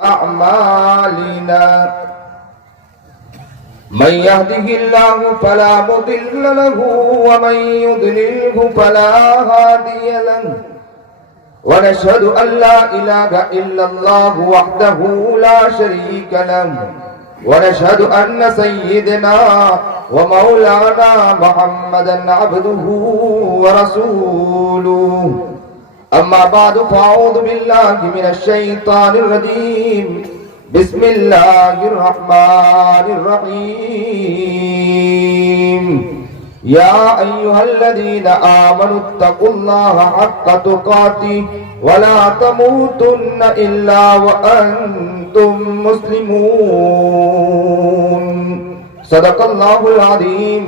أعمالنا من يهده الله فلا مضل له ومن يضلله فلا هادي له ونشهد أن لا إله إلا الله وحده لا شريك له ونشهد أن سيدنا ومولانا محمدا عبده ورسوله أما بعد فأعوذ بالله من الشيطان الرجيم بسم الله الرحمن الرحيم يا أيها الذين آمنوا اتقوا الله حق تقاته ولا تموتن إلا وأنتم مسلمون صدق الله العظيم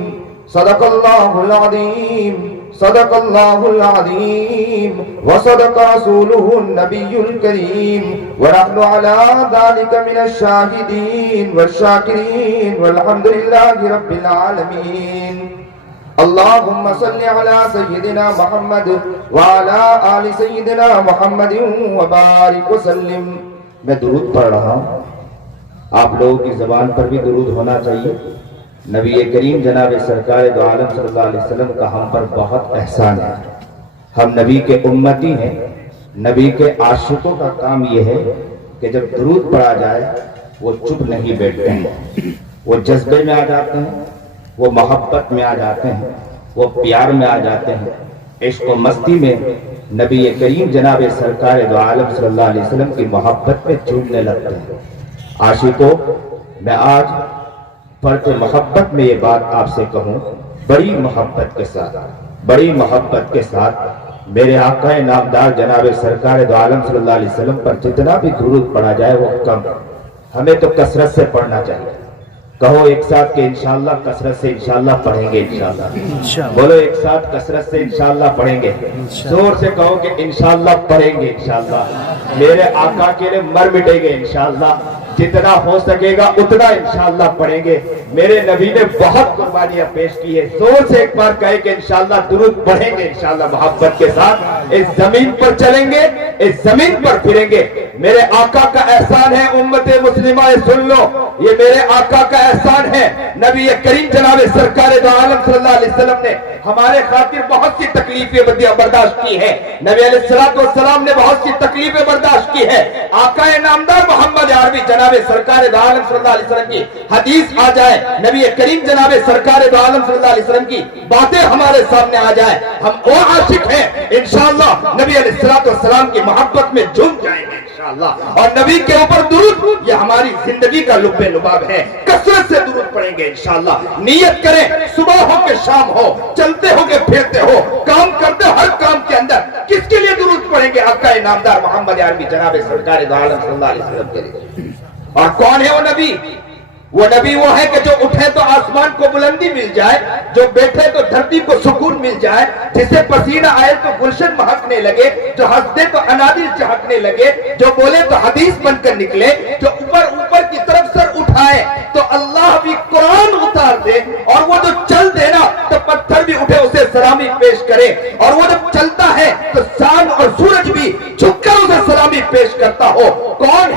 صدق الله العظيم صدق الله العظيم وصدق رسوله النبي الكريم ونحن على ذلك من الشاهدين والشاكرين والحمد لله رب العالمين اللهم صل على سيدنا محمد وعلى آل سيدنا محمد وبارك وسلم. میں درود پڑھ رہا ہوں, آپ لوگوں کی زبان پر بھی درود ہونا چاہیے. نبی کریم جناب سرکار دو عالم صلی اللہ علیہ وسلم کا ہم پر بہت احسان ہے. ہم نبی کے امتی ہیں. نبی کے عاشقوں کا کام یہ ہے کہ جب درود پڑھا جائے وہ چپ نہیں بیٹھتے ہیں, وہ جذبے میں آ جاتے ہیں, وہ محبت میں آ جاتے ہیں, وہ پیار میں آ جاتے ہیں, عشق و مستی میں نبی کریم جناب سرکار دو عالم صلی اللہ علیہ وسلم کی محبت میں جھومنے لگتے ہیں. عاشقوں, میں آج فرق محبت میں یہ بات آپ سے کہوں, بڑی محبت کے ساتھ میرے آقا نامدار جناب سرکار دو عالم صلی اللہ علیہ وسلم پر جتنا بھی درود پڑھا جائے وہ کم. ہمیں تو کثرت سے پڑھنا چاہیے. کہو ایک ساتھ کہ انشاءاللہ کثرت سے انشاءاللہ پڑھیں گے. انشاءاللہ بولو ایک ساتھ کثرت سے انشاءاللہ پڑھیں گے. زور سے کہو کہ انشاءاللہ پڑھیں گے. انشاءاللہ میرے آقا کے لیے مر مٹیں گے. انشاءاللہ جتنا ہو سکے گا اتنا انشاءاللہ پڑھیں گے. میرے نبی نے بہت قربانیاں پیش کی ہے. زور سے ایک بار کہے کہ انشاءاللہ درود پڑھیں گے. انشاءاللہ محبت کے ساتھ اس زمین پر چلیں گے, اس زمین پر پھریں گے. میرے آقا کا احسان ہے, امت مسلمہ سن لو, یہ میرے آقا کا احسان ہے. نبی کریم جناب سرکار دو عالم صلی اللہ علیہ وسلم نے ہمارے خاطر بہت سی تکلیفیں برداشت کی ہے. نبی علیہ السلام نے بہت سی تکلیفیں برداشت کی ہے. آقا نامدار محمد عربی جناب سرکار دو عالم صلی اللہ علیہ وسلم کی حدیث آ جائے, نبی کریم جناب سرکار دو عالم صلی اللہ علیہ وسلم کی باتیں ہمارے سامنے آ جائے, ہم وہ عاشق ہیں انشاءاللہ نبی علیہ السلام کی محبت میں جھوم جائیں گے انشاءاللہ. اور نبی کے اوپر درود یہ ہماری زندگی کا لب لباب ہے. کثرت سے درود پڑھیں گے انشاءاللہ. نیت کریں, صبح ہو کہ شام ہو, چلتے ہو کہ پھرتے ہو, کام کرتے ہو, ہر کام کے اندر کس کے لیے درود پڑھیں گے؟ آقا نامدار محمد عربی جناب سرکار دو عالم صلی اللہ علیہ وسلم کے لیے. اور کون ہے وہ نبی؟ وہ نبی وہ ہے کہ جو اٹھے تو آسمان کو بلندی مل جائے, جو بیٹھے تو دھرتی کو سکون مل جائے, جسے پسینہ آئے تو گلشن مہکنے لگے, جو ہنس دے تو انادل چہکنے لگے, جو بولے تو حدیث بن کر نکلے, جو اوپر کی طرف سر اٹھائے تو اللہ بھی قرآن اتار دے, اور وہ جو چل دے نا تو پتھر بھی اٹھے اسے سلامی پیش کرے, اور وہ جب چلتا ہے تو چاند اور سورج بھی جھک کر اسے سلامی پیش کرتا ہو. کون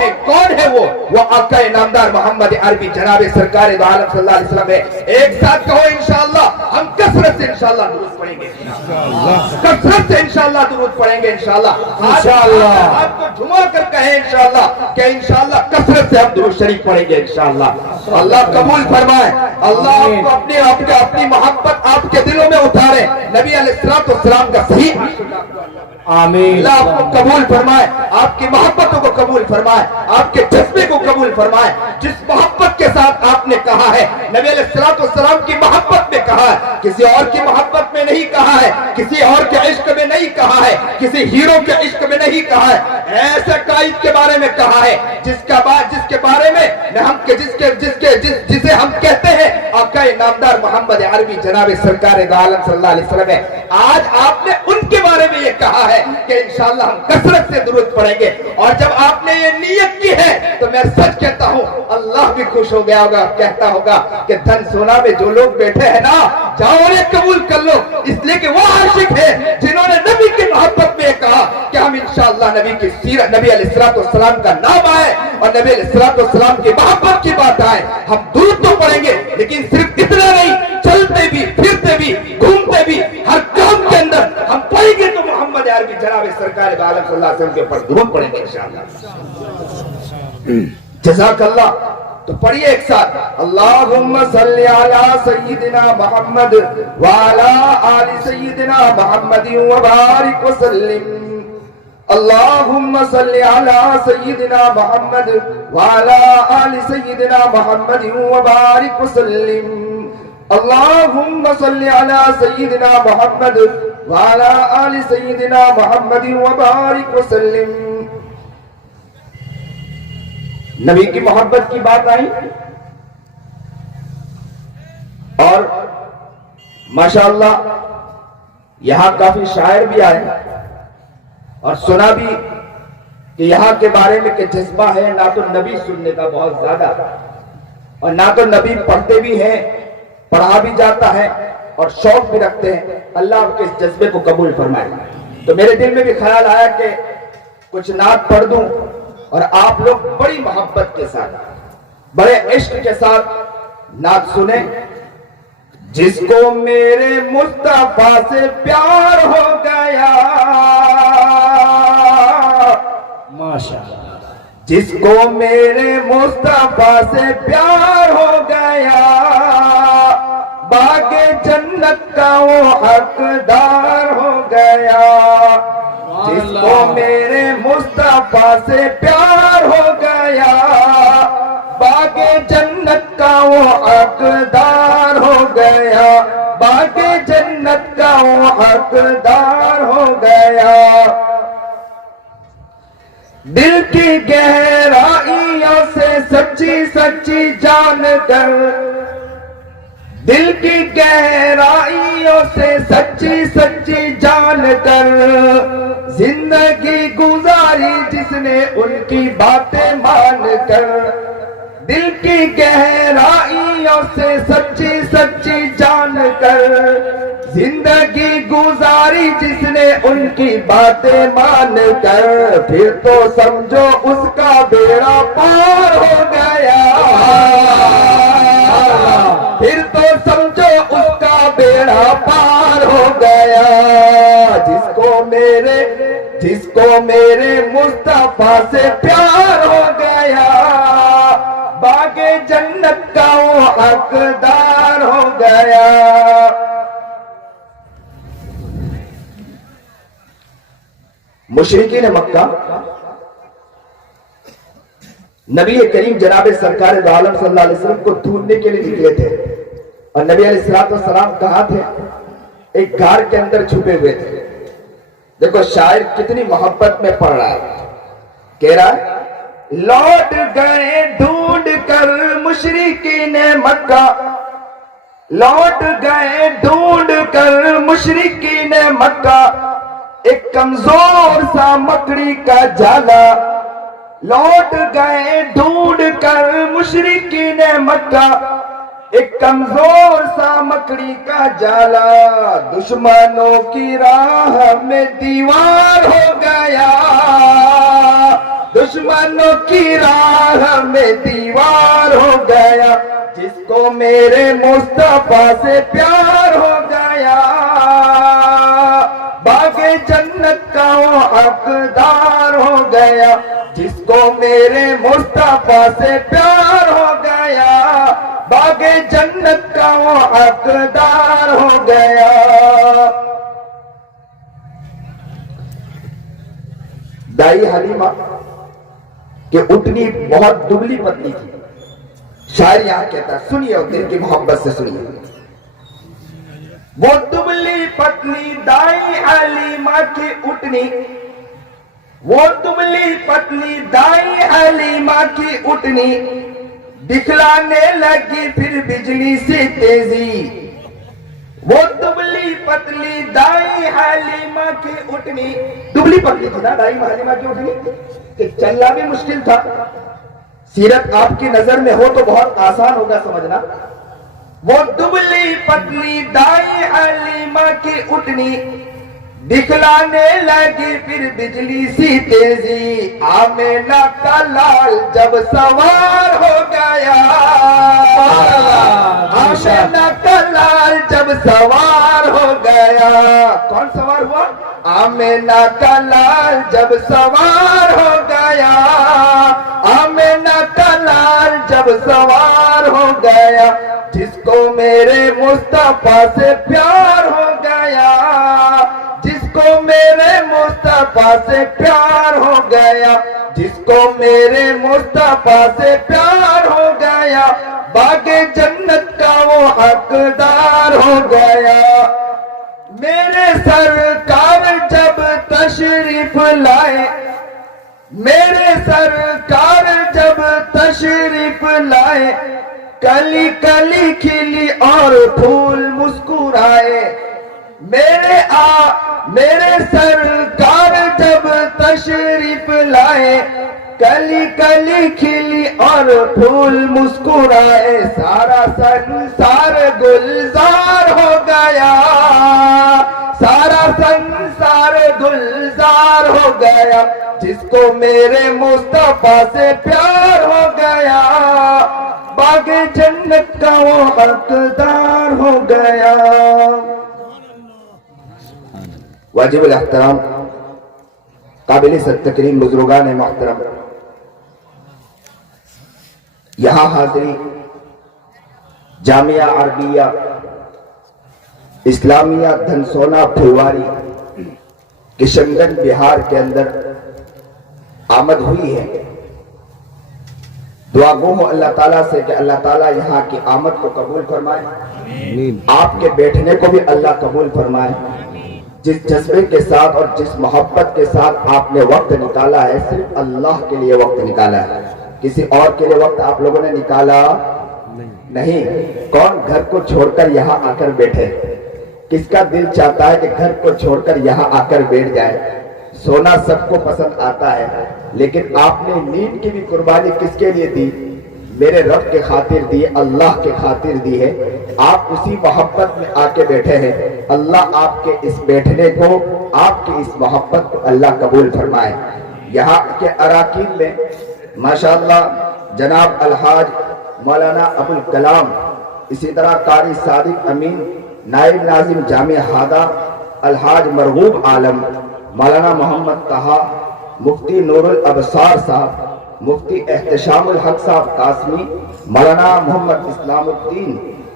ہے وہ آقا نامدار محمد عربی جناب سرکار دو عالم صلی اللہ علیہ وسلم ہے. ایک ساتھ کہو انشاءاللہ ہم کثرت سے انشاءاللہ درود پڑھیں گے. کثرت سے انشاءاللہ درود پڑھیں گے انشاءاللہ. ہاتھ کو جھما کر کہیں انشاءاللہ کہ انشاءاللہ کثرت سے ہم درود شریف پڑھیں گے انشاءاللہ. اللہ قبول فرمائے, اللہ آپ کو اپنی محبت آپ کے دلوں میں اتارے. نبی علیہ السلام کا صحیح آمین. اللہ آپ کو قبول فرمائے, آپ کی محبتوں کو قبول فرمائے, آپ کے جذبے کو قبول فرمائے. جس محبت کے ساتھ آپ نے کہا ہے, نبی علیہ السلام کی محبت میں کہا ہے, کسی اور کی محبت میں نہیں کہا ہے, کسی اور کے عشق میں نہیں کہا ہے, کسی ہیرو کے عشق میں نہیں کہا ہے. ایسے قائد کے بارے میں کہا ہے جس کے بارے میں جسے ہم کہتے ہیں آقا نامدار محمد عربی جناب سرکار دو عالم صلی اللہ علیہ وسلم ہے. آج آپ نے ان کے بارے میں یہ کہا ہے کہ انشاءاللہ ہم کثرت سے درود پڑھیں گے. اور جب آپ نے یہ نیت کی ہے تو میں سچ کہتا ہوں اللہ بھی خوش ہو گیا ہوگا, کہتا ہوگا کہ دھن سونا میں جو لوگ بیٹھے ہیں نا, جاؤ انہیں قبول کر لو. اس لیے کہ وہ عاشق ہے جنہوں نے نبی کی محبت میں کہا کہ ہم انشاءاللہ نبی کی سیرت, نبی علیہ السلام کا نام آئے اور नबी अलैहिस्सलाम की मोहब्बत की बात आए, हम दूर तो पड़ेंगे लेकिन सिर्फ इतना नहीं, चलते भी, फिरते भी, घूमते भी, हर काम के अंदर हम पढ़ेंगे तो मोहम्मद अरबी जनाब सरकार दो आलम सल्लल्लाहु अलैहि वसल्लम के ऊपर दुरूद पढ़ेंगे इंशाअल्लाह। जज़ाकल्लाह। तो पढ़िए एक साथ, अल्लाहुम्मा सल्ली अला सय्यिदिना मुहम्मद व अला आलि सय्यिदिना मुहम्मद व बारिक व सल्लिम। अल्लाहुम्मा सल्ली अला सय्यिदिना मुहम्मद व अला आलि सय्यिदिना मुहम्मद व बारिक व सल्लिम। अल्लाहुम्मा सल्ली अला सय्यिदिना मुहम्मद व अला आलि सय्यिदिना मुहम्मद व बारिक व सल्लिम। नबी की मोहब्बत की बात आई और माशाअल्लाह यहां काफी शायर भी आए और सुना भी कि यहां के बारे में कि जज्बा है ना तो नबी सुनने का बहुत ज्यादा और ना तो नबी पढ़ते भी हैं, पढ़ा भी जाता है और शौक भी रखते हैं। अल्लाह आपके इस जज्बे को कबूल फरमाए। तो मेरे दिल में भी ख्याल आया कि कुछ नात पढ़ दूं और आप लोग बड़ी मोहब्बत के साथ, बड़े इश्क के साथ नात सुने। जिसको मेरे मुस्तफा से प्यार हो गया, माशाअल्लाह, जिसको मेरे मुस्तफा से प्यार हो गया, बागे जन्नत का वो हकदार हो गया। जिसको मेरे मुस्तफा से प्यार हो गया, बागे जन्नत का वो हकदार हो गया, बागे जन्नत का वो हकदार हो गया। दिल की गहराइयों से सच्ची सच्ची जान कर, दिल की गहराइयों से सच्ची सच्ची जान कर, जिंदगी गुजारी जिसने उनकी बातें मान कर। दिल की गहराइयों से सच्ची सच्ची जान कर, जिंदगी गुजारी जिसने उनकी बातें मान कर, फिर तो समझो उसका बेड़ा पार हो गया, फिर तो समझो उसका बेड़ा पार हो गया। जिसको मेरे मुस्तफा से प्यार हो गया, बागे जन्नत का वो हकदार हो गया। मुशरिकीन मक्का नबी करीम जनाब सरकार दो आलम सल्लल्लाहु अलैहि वसल्लम को ढूंढने के लिए निकले थे और नबी अलैहिस्सलाम कहां थे? एक घर के अंदर छुपे हुए थे। देखो शायर कितनी मोहब्बत में पढ़ रहा है, कह रहा है, लौट गए ढूंढ कर मुशरिकीन मक्का, लौट गए ढूंढ कर मुशरिकीन मक्का, एक कमजोर सा मकड़ी का जाला। लौट गए ढूंढ कर मुशरिकीन मक्का, एक कमजोर सा मकड़ी का जाला। दुश्मनों की राह में दीवार हो गया, दुश्मनों की राह में दीवार हो गया। जिसको मेरे मुस्तफा से प्यार हो गया, बागे जन्नत का वो हकदार हो गया। जिसको मेरे मुस्तफा से प्यार हो गया, बागे जन्नत का वो हकदार हो गया। दाई हलीमा के उठनी बहुत दुबली पतली थी। शायर यहां कहता, सुनिए और दिल की मोहब्बत से सुनिए। वो दुबली पतली दाई हलीमा की उठनी, वो दुबली पतली दाई हलीमा की उठनी, दिखलाने लगी फिर बिजली से तेजी। वो दुबली पतली दाई हलीमा की उठनी, दुबली पतली थी ना दाई हलीमा की उठनी, कि चलना भी मुश्किल था। सीरत आपकी नजर में हो तो बहुत आसान होगा समझना। वो दुबली पतली दाई हलीमा की उठनी, दिखलाने लगी फिर बिजली सी तेजी, आमेना का लाल जब सवार हो गया, आमेना का लाल जब सवार हो गया। कौन सवार हुआ? आमेना का लाल जब सवार हो गया, आमेना का लाल जब सवार हो गया, जिसको मेरे मुस्तफा से प्यार हो गया, जिसको मेरे मुस्तफा से प्यार हो गया, जिसको मेरे मुस्तफा से प्यार हो गया, बागे जन्नत का वो हकदार हो गया। मेरे सरकार जब तशरीफ लाए, मेरे सरकार जब तशरीफ लाए, कली कली खिली और फूल मुस्कुराए। मेरे सरकार जब तशरीफ लाए, कली कली खिली और फूल मुस्कुराए, सारा संसार गुलजार हो गया, सारा संसार गुलजार हो गया, जिसको मेरे मुस्तफा से प्यार हो गया, बागे जन्नत का वो हकदार हो गया। वाजिबुल एहतराम काबिल तकरीम बुजुर्गान मोहतरम, यहाँ हाजिरी जामिया अरबिया इस्लामिया धनसोना फुलवारी किशनगंज बिहार के अंदर आमद हुई है। दुआ गो हो अल्लाह ताला से कि अल्लाह ताला यहाँ की आमद को कबूल फरमाए, आपके बैठने को भी अल्लाह कबूल फरमाए। जिस जज्बे के साथ और जिस मोहब्बत के साथ आपने वक्त निकाला है, सिर्फ अल्लाह के लिए वक्त निकाला है, किसी और के लिए वक्त आप लोगों ने निकाला नहीं। कौन घर को छोड़कर यहाँ आकर बैठे? किसका दिल चाहता है कि घर को छोड़कर यहाँ आकर बैठ जाए? सोना सबको पसंद आता है, लेकिन आपने नींद की भी कुर्बानी किसके लिए दी? मेरे रब के खातिर दी, अल्लाह के खातिर दी है। आप उसी मोहब्बत में आके बैठे हैं। अल्लाह आपके इस बैठने को, आपकी इस मोहब्बत को अल्लाह कबूल फरमाए। यहाँ के अराकीन में माशाअल्लाह जनाब अलहाज मौलाना अबुल कलाम, इसी तरह कारी सादिक अमीन, नाइब नाजिम जामिया हादा अलहाज मरगूब आलम, मौलाना मोहम्मद तहा, मुफ्ती नूरुल अबसार साहब, मुफ्ती एहतशामुल हक साहब कासमी, मौलाना मोहम्मद इस्लामुद्दीन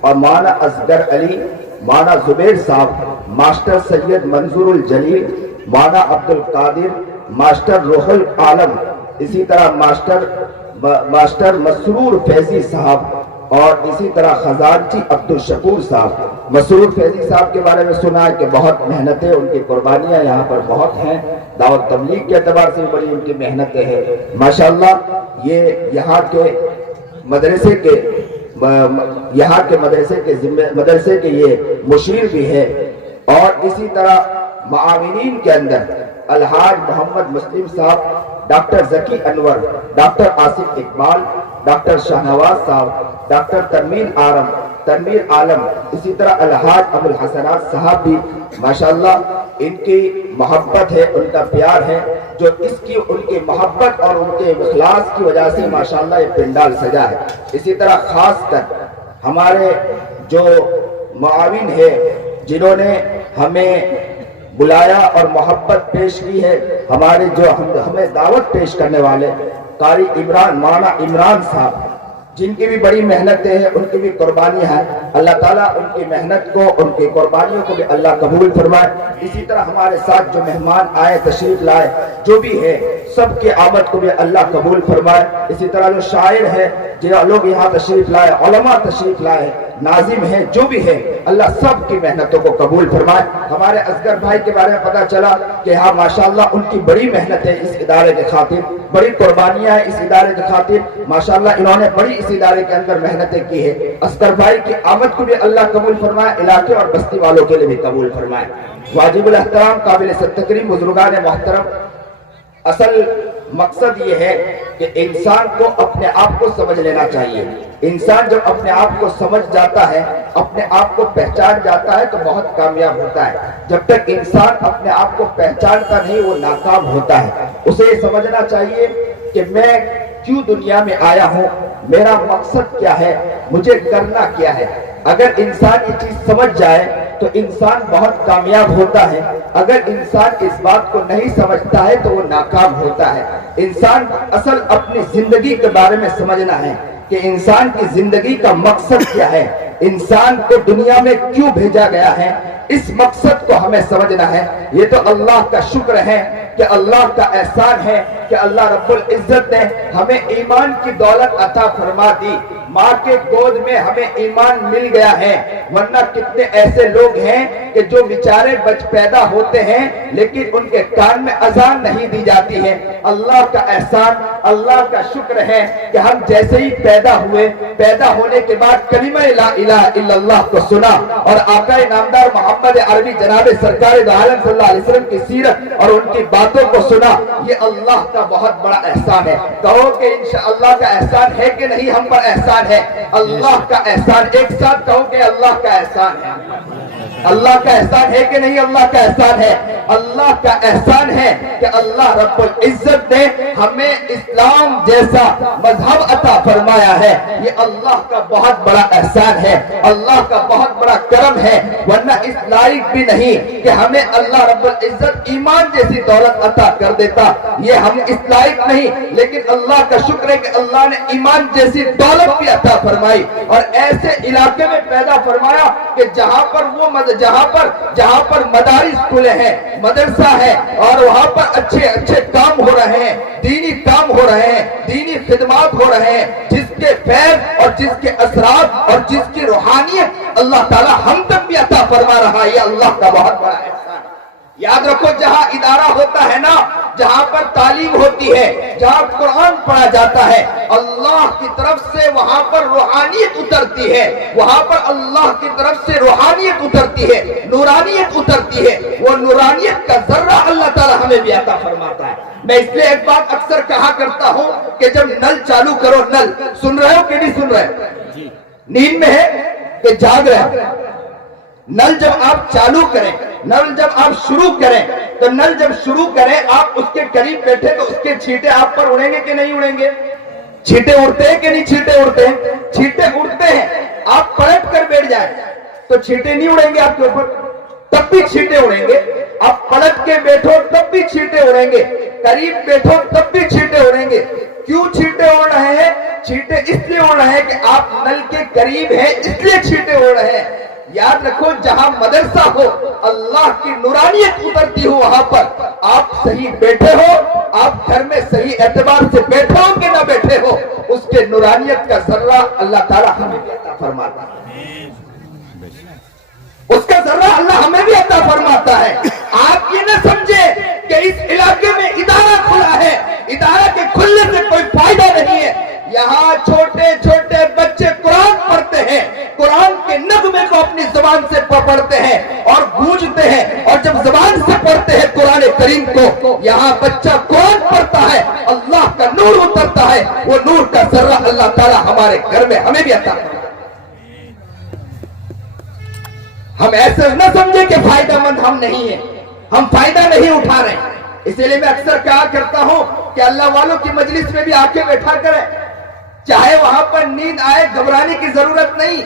और मौलाना असगर अली, मौलाना जुबैर साहब, मास्टर सैयद मंजूरुल जलील, मौलाना अब्दुल कादिर, मास्टर रूहुल आलम, इसी तरह मास्टर मसरूर फैजी साहब और इसी तरह खजानची अब्दुल शकूर साहब। मसरूर फैजी साहब के बारे में सुना है कि बहुत मेहनतें, उनकी कुर्बानियां यहाँ पर बहुत हैं, दावत तबलीग के एतबार से बड़ी उनकी मेहनतें हैं माशाअल्लाह। ये यहाँ के मदरसे मदरसे के ये मुशीर भी है। और इसी तरह मुआविनीन के अंदर अलहाज मोहम्मद मुस्लिम साहब, डॉक्टर जकी अनवर, डॉक्टर आसिफ इकबाल, डॉक्टर शाहनवाज साहब, डॉक्टर तनवीर आलम, इसी तरह अलहाज अबुल हसनात साहब भी माशाअल्लाह। इनकी मोहब्बत है, उनका प्यार है, जो इसकी उनकी मोहब्बत और उनके इखलास की वजह से माशाअल्लाह ये पंडाल सजा है। इसी तरह खास कर हमारे जो मुआविन है, जिन्होंने हमें बुलाया और मोहब्बत पेश की है, हमारे जो हमें दावत पेश करने वाले कारी इमरान, मौलाना इमरान साहब, जिनकी भी बड़ी मेहनतें हैं, उनकी भी कुर्बानियां हैं। अल्लाह ताला उनकी मेहनत को, उनकी कुर्बानियों को भी अल्लाह कबूल फरमाए। इसी तरह हमारे साथ जो मेहमान आए, तशरीफ लाए, जो भी है, सबके आमद को भी अल्लाह कबूल फरमाए। इसी तरह जो शायर है, जो लोग यहाँ तशरीफ लाए, उलमा तशरीफ लाए, नाजिम है, जो भी है, अल्लाह सब की मेहनतों को कबूल फरमाए। हमारे असगर भाई के बारे में पता चला कि हाँ माशाअल्लाह उनकी बड़ी मेहनत है इस इदारे के खातिर, बड़ी कुर्बानियां है इस इदारे के खातिर माशाअल्लाह। इन्होंने बड़ी इस इदारे के अंदर मेहनतें की है। असगर भाई की आमद को भी अल्लाह कबूल फरमाए, इलाके और बस्ती वालों के लिए भी कबूल फरमाए। वाजिबुल एहतराम काबिल तकरीम बुजुर्गान मोहतरम, असल मकसद ये है कि इंसान को अपने आप को समझ लेना चाहिए। इंसान जब अपने आप को समझ जाता है, अपने आप को पहचान जाता है तो बहुत कामयाब होता है। जब तक इंसान अपने आप को पहचानता नहीं वो नाकाम होता है। उसे ये समझना चाहिए कि मैं क्यों दुनिया में आया हूँ, मेरा मकसद क्या है, मुझे करना क्या है। अगर इंसान ये चीज समझ जाए तो इंसान बहुत कामयाब होता है। अगर इंसान इस बात को नहीं समझता है तो वो नाकाम होता है। इंसान असल अपनी जिंदगी के बारे में समझना है कि इंसान की जिंदगी का मकसद क्या है, इंसान को दुनिया में क्यों भेजा गया है, इस मकसद को हमें समझना है। ये तो अल्लाह का शुक्र है कि अल्लाह का एहसान है कि अल्लाह रब्बुल इज्जत ने हमें ईमान की दौलत अता फरमा दी। माँ के गोद में हमें ईमान मिल गया है, वरना कितने ऐसे लोग हैं कि जो बेचारे पैदा होते हैं लेकिन उनके कान में अजान नहीं दी जाती है। अल्लाह का एहसान, अल्लाह का शुक्र है कि हम जैसे ही पैदा हुए, पैदा होने के बाद कलिमा ला इलाहा इल्लल्लाह को सुना और आका नामदार मोहम्मद अरबी जनाब सरकार दो आलम सल्लल्लाहु अलैहि वसल्लम की सीरत और उनकी बातों को सुना। ये अल्लाह का बहुत बड़ा एहसान है। कहो कि इंशाअल्लाह का एहसान है कि नहीं, हम पर एहसान है। अल्लाह का एहसान, एक साथ कहो कि अल्लाह का एहसान है। अल्लाह का एहसान है कि नहीं, अल्लाह का एहसान है। अल्लाह का एहसान है कि अल्लाह रब्बुल इज्जत ने हमें इस्लाम जैसा मजहब अता फरमाया है। ये अल्लाह का बहुत बड़ा एहसान है, अल्लाह का बहुत बड़ा करम है। वरना इस लायक भी नहीं कि हमें अल्लाह रब्बुल इज्जत ईमान जैसी दौलत अता कर देता, ये हम इस लायक नहीं। लेकिन अल्लाह का शुक्र है कि अल्लाह ने ईमान जैसी दौलत भी अता फरमाई और ऐसे इलाके में पैदा फरमाया कि जहां पर मदारिस खुले हैं, मदरसा है और वहां पर अच्छे अच्छे काम हो रहे हैं, दीनी काम हो रहे हैं, दीनी खिदमात हो रहे हैं, जिसके फैज़ और जिसके असरात और जिसकी रूहानियत अल्लाह ताला हम तक भी अता फरमा रहा है। ये अल्लाह का बहुत बड़ा एहसान है। याद रखो, जहां इदारा होता है ना, जहां पर तालीम होती है, जहां कुरान पढ़ा जाता है, अल्लाह की तरफ से वहां पर रूहानियत उतरती है, वहां पर अल्लाह की तरफ से रूहानियत उतरती है, नूरानियत उतरती है। वो नूरानियत का जर्रा अल्लाह ताला हमें भी अता फरमाता है। मैं इसलिए एक बात अक्सर कहा करता हूं कि जब नल चालू करो, नल सुन रहे हो कि नहीं सुन रहे, नींद में है कि जाग रहे हो, नल जब आप चालू करें, नल जब आप शुरू करें, तो नल जब शुरू करें आप उसके करीब बैठे तो उसके छींटे आप पर उड़ेंगे कि नहीं उड़ेंगे? छींटे उड़ते हैं कि नहीं छींटे उड़ते हैं? छींटे उड़ते हैं। आप पलट कर बैठ जाए तो छींटे नहीं उड़ेंगे आपके ऊपर, तब भी छींटे उड़ेंगे। आप पलट के बैठो तब भी छींटे उड़ेंगे, करीब बैठो तब भी छींटे उड़ेंगे। क्यों छींटे उड़ रहे हैं? छींटे इसलिए उड़ रहे हैं कि आप नल के करीब हैं, इसलिए छींटे उड़ रहे हैं। याद रखो, जहां मदरसा हो, अल्लाह की नूरानियत उतरती हो, वहां पर आप सही बैठे हो, आप घर में सही एतबार से बैठे हो कि ना बैठे हो, उसके नूरानियत का जर्रा अल्लाह ताला हमें भी अता फरमाता है। उसका जर्रा अल्लाह हमें भी अता फरमाता है। आप ये ना समझे कि इस इलाके में इदारा खुला है, इदारा के खुलने से कोई फायदा नहीं है। यहाँ छोटे छोटे बच्चे कुरान पढ़ते हैं, कुरान के नगमे को अपनी जुबान से पढ़ते हैं और गूंजते हैं, और जब जुबान से पढ़ते हैं कुरान करीम को, यहाँ बच्चा कुरान पढ़ता है, अल्लाह का नूर उतरता है। वो नूर का जर्रा अल्लाह ताला हमारे घर में हमें भी अता करता है। हम ऐसे न समझे कि फायदेमंद हम नहीं है, हम फायदा नहीं उठा रहे। इसीलिए मैं अक्सर कहा करता हूं कि अल्लाह वालों की मजलिस में भी आके बैठा करें, चाहे वहां पर नींद आए, घबराने की जरूरत नहीं।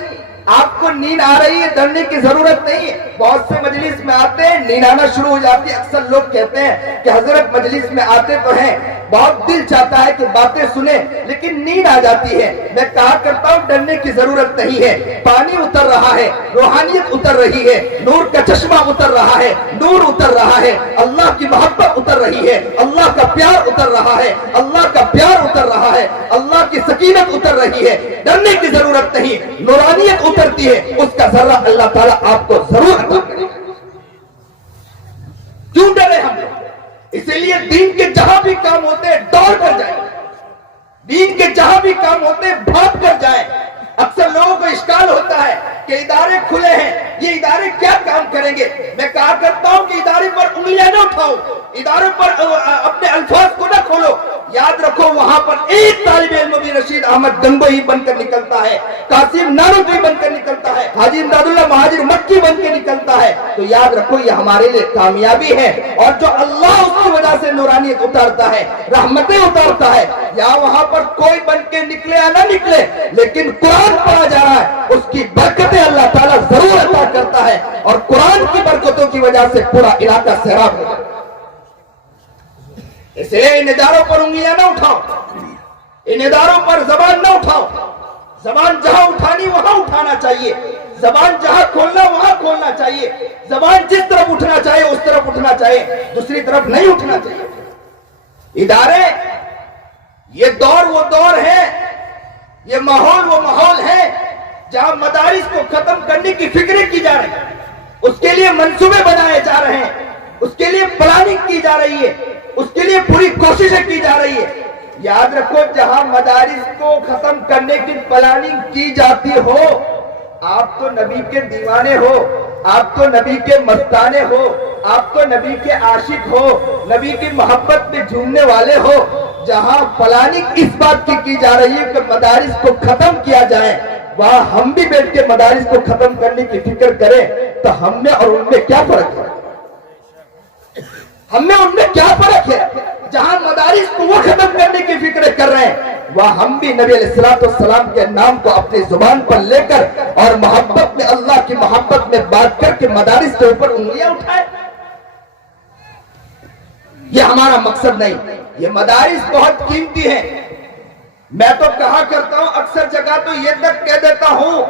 आपको नींद आ रही है, डरने की जरूरत नहीं है। बहुत से मजलिस में आते हैं, नींद आना शुरू हो जाती है। अक्सर लोग कहते हैं कि हजरत मजलिस में आते तो हैं, बहुत दिल चाहता है कि बातें सुने, लेकिन नींद आ जाती है। मैं कहा करता हूं डरने की जरूरत नहीं है। पानी उतर रहा है, रूहानियत उतर रही है, नूर का चश्मा उतर रहा है, नूर उतर रहा है, अल्लाह की मोहब्बत उतर रही है, अल्लाह का प्यार उतर रहा है, अल्लाह का प्यार उतर रहा है, अल्लाह की सकीनत उतर रही है। डरने की जरूरत नहीं, नूरानियत उतरती है, उसका जर्रा अल्लाह ताला आपको जरूर अता करेगा। क्यों डरे हम लोग? इसीलिए दीन के जहां भी काम होते हैं दौड़ कर जाए, दीन के जहां भी काम होते हैं भाग कर जाए। अक्सर लोगों को इश्काल होता है कि इदारे खुले हैं, ये इदारे क्या काम करेंगे। मैं कहा करता हूं कि इदारे पर उंगलियां न उठाओ, इदारों पर अपने अल्फाज को न खोलो, याद रखो वहां पर एक तालिब इल्म भी रशीद अहमद गंगोही बनकर निकलता है, कासिम नानवी बनकर निकलता है, हाजी इमदादुल्लाह महाजिर मक्की बनकर निकलता है, तो याद रखो ये हमारे लिए कामयाबी है। और जो अल्लाह उसकी वजह से नूरानियत उतारता है, रहमतें उतारता है, या वहां पर कोई बन के निकले या ना निकले, लेकिन कुरान पढ़ा जा रहा है, उसकी बरकतें अल्लाह ताला जरूर अता करता है, और कुरान की बरकतों की वजह से पूरा इलाका सैराब हो जाता है। इसलिए इन इदारों पर उंगलियां ना उठाओ, इन इदारों पर जबान ना उठाओ। जबान जहां उठानी वहां उठाना चाहिए, जबान जहां खोलना वहां खोलना चाहिए, जबान जिस तरफ उठना चाहिए उस तरफ उठना चाहिए, दूसरी तरफ नहीं उठना चाहिए। इदारे, ये दौर वो दौर है, ये माहौल वो माहौल है जहां मदारिस को खत्म करने की फिक्रें की जा रही है, उसके लिए मंसूबे बनाए जा रहे हैं, उसके लिए प्लानिंग की जा रही है, उसके लिए पूरी कोशिशें की जा रही है। याद रखो जहां मदारिस को खत्म करने की प्लानिंग की जाती हो, आप तो नबी के दीवाने हो, आप तो नबी के मस्ताने हो, आप तो नबी के आशिक हो, नबी की मोहब्बत में झूमने वाले हो। जहां प्लानिंग इस बात की जा रही है कि मदारिस को खत्म किया जाए, वहां हम भी बैठ के मदारिस को खत्म करने की फिक्र करें, तो हम में और उनमें क्या फर्क है? हमें उनमें क्या फर्क है? जहां मदारिस को वो खत्म करने की फिक्र कर रहे हैं, वह हम भी नबी अलैहिस्सलाम के नाम को अपनी जुबान पर लेकर और मोहब्बत में, अल्लाह की मोहब्बत में बात करके मदारिस के ऊपर उंगलियां उठाए। ये हमारा मकसद नहीं। ये मदारिस बहुत कीमती है। मैं तो कहा करता हूं, अक्सर जगह तो ये तक कह देता हूं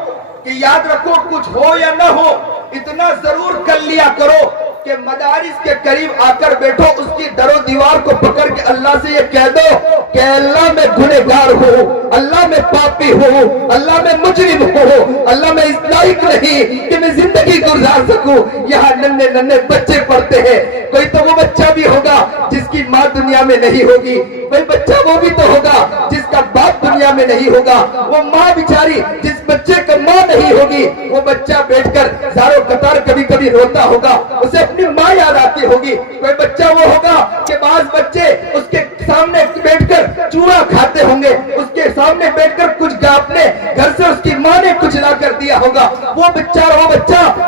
कि याद रखो कुछ हो या न हो, इतना जरूर कर लिया करो कि मदारिस के करीब आकर बैठो, उसकी दरो दीवार को पकड़ के अल्लाह से ये कह दो कि अल्लाह मैं गुनहगार हूँ, अल्लाह मैं पापी हूँ, अल्लाह मैं मुजरिम हूँ, अल्लाह मैं इस लायक नहीं कि मैं जिंदगी गुजार सकूं। यहाँ नन्हे नन्हे बच्चे पढ़ते हैं, कोई तो वो बच्चा भी होगा जिसकी माँ दुनिया में नहीं होगी, कोई बच्चा वो भी तो होगा जिसका बाप दुनिया में नहीं होगा, वो माँ बेचारी जिस बच्चे का माँ नहीं होगी, वो बच्चा बैठकर जारो कतार कभी कभी रोता होगा, उसे अपनी माँ याद आती होगी। कोई बच्चा वो होगा कि बाज बच्चे उसके सामने बैठकर चूड़ा खाते होंगे, उसके सामने बैठकर कुछ अपने घर से उसकी माँ ने कुछ ला कर दिया होगा, वो बच्चा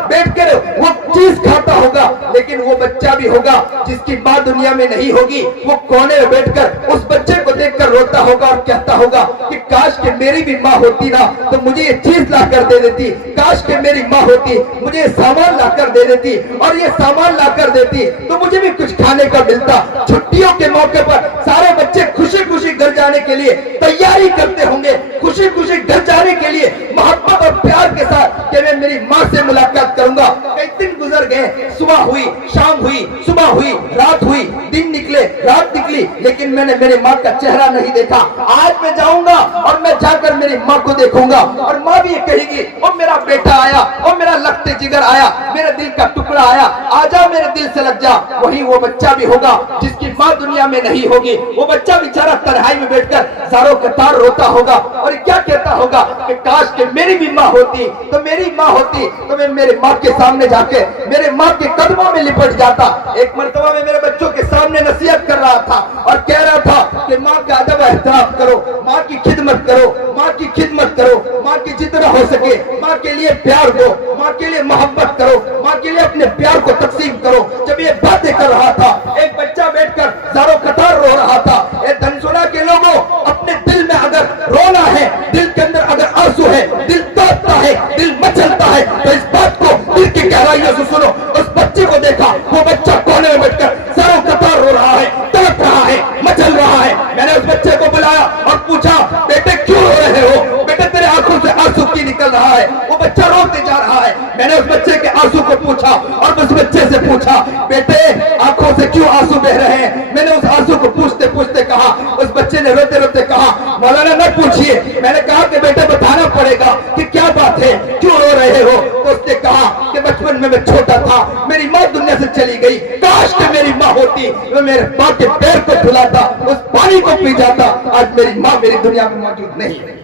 बैठकर वो चीज खाता होगा। लेकिन वो बच्चा भी होगा जिसकी माँ दुनिया में नहीं होगी, वो कोने में बैठकर उस बच्चे को देखकर रोता होगा और कहता होगा कि काश के मेरी भी माँ होती ना तो मुझे ये चीज ला कर दे देती, काश के मेरी माँ होती मुझे सामान ला कर दे देती, और ये सामान ला कर देती तो मुझे भी कुछ खाने का मिलता। छुट्टियों के मौके पर सारे बच्चे खुशी खुशी घर जाने के लिए तैयारी करते होंगे, खुशी खुशी घर जाने के लिए मोहब्बत और प्यार के साथ कि मैं मेरी माँ से मुलाकात करूंगा। कई दिन गुजर गए, सुबह हुई, शाम हुई, सुबह हुई, रात हुई, दिन निकले, रात निकली, लेकिन मैंने मेरी माँ का चेहरा नहीं देखा। आज मैं जाऊंगा और मैं जाकर मेरी माँ को देखूंगा, और माँ भी ये कहेगी ओ मेरा बेटा आया, ओ मेरा लगते जिगर आया, मेरे दिल का टुकड़ा आया, आजा मेरे दिल से लग जा। वही वो बच्चा भी होगा जिसकी माँ दुनिया में नहीं होगी, वो बच्चा बेचारा तन्हाई में बैठकर सारों कतार रोता होगा और क्या कहता होगा कि काश के मेरी भी माँ होती, तो मेरी माँ होती तो मैं मेरे माँ के सामने जाके मेरे माँ के कदमों में लिपट जाता। एक मर्तबा में मेरे बच्चों के सामने नसीहत कर रहा था और कह रहा था कि माँ का अदब एहतराम करो, माँ की खिदमत करो, माँ की खिदमत करो, माँ की जितना हो सके माँ के लिए प्यार दो, माँ के लिए मोहब्बत करो, माँ के लिए अपने प्यार को तकसीम करो। जब ये बातें कर रहा था, एक बच्चा बैठकर जारो कतार रो रहा था। ए धनसुना के लोगों, अपने दिल में अगर रोना है, दिल के अंदर अगर आंसू है, दिल तड़पता है, दिल मचलता है, तो इस बात को दिल की गहराइयों से सुनो। उस बच्चे को देखा, वो बच्चा कोने में बैठकर जारो कतार रो रहा है, तड़प रहा है, मचल रहा है। मैंने उस बच्चे को बुलाया और पूछा बेटे क्यों रो रहे हो, बेटे तेरे आंखों से आंसू क्यों निकल रहा है? वो बच्चा रोते जा रहा है। मैंने उस बच्चे के आंसू को पूछा और उस बच्चे से पूछा बेटे आंखों से क्यों आंसू बह रहे हैं? मैंने उस आंसू को पूछते पूछते कहा, उस बच्चे ने रोते रोते कहा मौलाना न पूछिए। मैंने कहा कि बेटे बताना पड़ेगा कि क्या बात है, क्यों रो रहे हो? तो उसने कहा कि बचपन में मैं छोटा था, मेरी माँ दुनिया से चली गई, काश कि मेरी माँ होती, मैं मेरे माँ के पैर को धुलाता, उस पानी को पी जाता। आज मेरी माँ मेरी दुनिया में मौजूद नहीं है।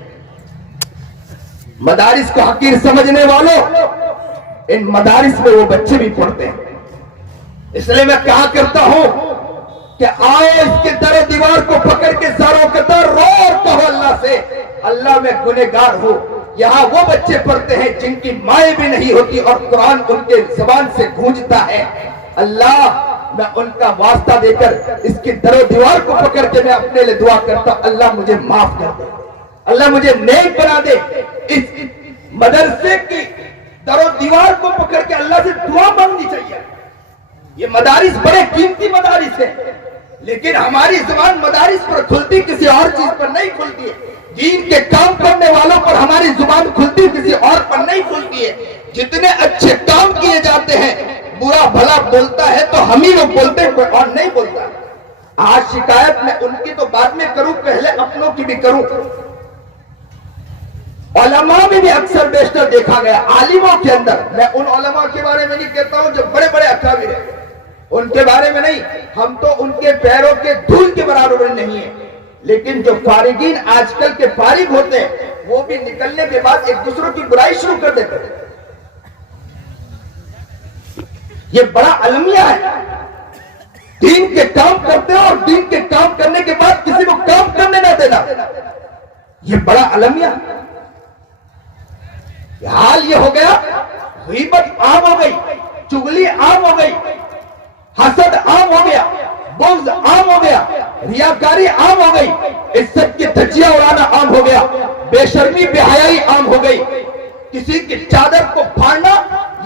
मदारिस को हकीर समझने वालों, इन मदारिस में वो बच्चे भी पढ़ते हैं। इसलिए मैं कहा करता हूं کہ आओ इसके दर दीवार को पकड़ के सारों कतर रो और कहो अल्लाह से, अल्लाह मैं गुनहगार हूं। यहाँ वो बच्चे पढ़ते हैं जिनकी माएं भी नहीं होती और कुरान उनके जबान से गूंजता है। अल्लाह मैं उनका वास्ता देकर इसकी दर दीवार को पकड़ के मैं अपने लिए दुआ करता हूं, अल्लाह मुझे माफ कर दे, अल्लाह मुझे नेक बना दे। इस मदरसे की दर दीवार को पकड़ के अल्लाह से दुआ मांगनी चाहिए। ये मदारिस बड़े कीमती मदारिस है, लेकिन हमारी जुबान मदारिस पर खुलती किसी और चीज पर नहीं खुलती है। दीन के काम करने वालों पर हमारी जुबान खुलती किसी और पर नहीं खुलती है। जितने अच्छे काम किए जाते हैं, बुरा भला बोलता है तो हम ही लोग बोलते हैं, कोई और नहीं बोलता। आज शिकायत मैं उनकी तो बाद में करूं, पहले अपनों की भी करूं। उलमा में भी अक्सर बेशतर देखा गया, आलिमों के अंदर, मैं उन उलमा के बारे में नहीं कहता हूं जो बड़े बड़े अकाबिर हैं, उनके बारे में नहीं, हम तो उनके पैरों के धूल के बराबर नहीं है। लेकिन जो फारिगीन आजकल के फारिग होते हैं, वो भी निकलने के बाद एक दूसरों की बुराई शुरू कर देते हैं। ये बड़ा अलमिया है। दीन के काम करते हो और दीन के काम करने के बाद किसी को काम करने ना देना, ये बड़ा अलमिया। हाल ये हो गया, गीबत आम हो गई, चुगली आम हो गई, हसद आम हो गया, बुग़्ज़ आम हो गया, रियाकारी आम हो गई, इज्जत की धज्जियां उड़ाना आम हो गया, बेशर्मी बेहयाई आम हो गई, किसी की चादर को फाड़ना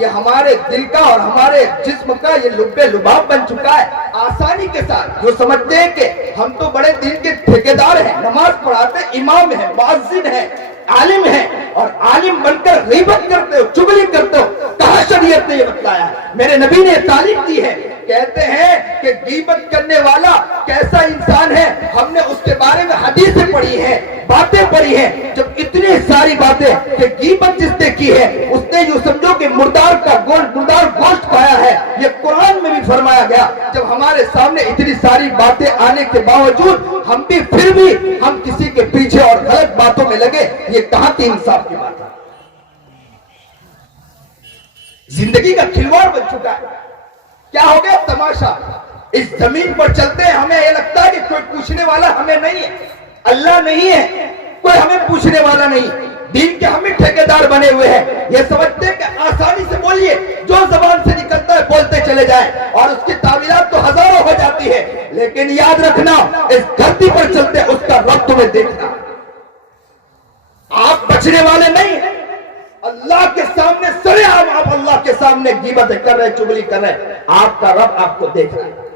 ये हमारे दिल का और हमारे जिस्म का ये लुब्बे लुबाब बन चुका है। आसानी के साथ जो समझते हैं कि हम तो बड़े दिन के ठेकेदार हैं, नमाज पढ़ाते इमाम हैं, मुअज्जिन हैं, आलिम है, और आलिम बनकर गीबत करते हो, चुगली करते हो। कहां शरीयत ने ये बतलाया है? मेरे नबी ने तालीम दी है, कहते हैं कि गीबत करने वाला कैसा इंसान है, हमने उसके बारे में हदीसें पढ़ी हैं, बातें पढ़ी हैं। जब इतनी सारी बातें कि गीबत जिसने की है उसने यूं समझो कि मुर्दार गोश्त खाया है, ये कुरान में भी फरमाया गया। जब हमारे सामने इतनी सारी बातें आने के बावजूद हम भी फिर भी हम किसी के पीछे और गलत बातों में लगे, ये कहां की इंसाफ की बात है? जिंदगी का खिलवाड़ बन चुका है। क्या हो गया तमाशा? इस जमीन पर चलते हैं, हमें यह लगता है कि कोई पूछने वाला हमें नहीं है, अल्लाह नहीं है, कोई हमें पूछने वाला नहीं, दीन के हम ही ठेकेदार बने हुए हैं। ये समझते हैं कि आसानी से बोलिए, जो जबान से निकलता है बोलते चले जाएं, और उसकी तावीलात तो हजारों हो जाती है। लेकिन याद रखना, इस धरती पर चलते उसका रब तुम्हें देखना, आप बचने वाले नहीं हैं। अल्लाह के सामने सरेआम आप अल्लाह के सामने गीबत कर रहे, चुगली कर रहे, आपका रब आपको देख रहा है।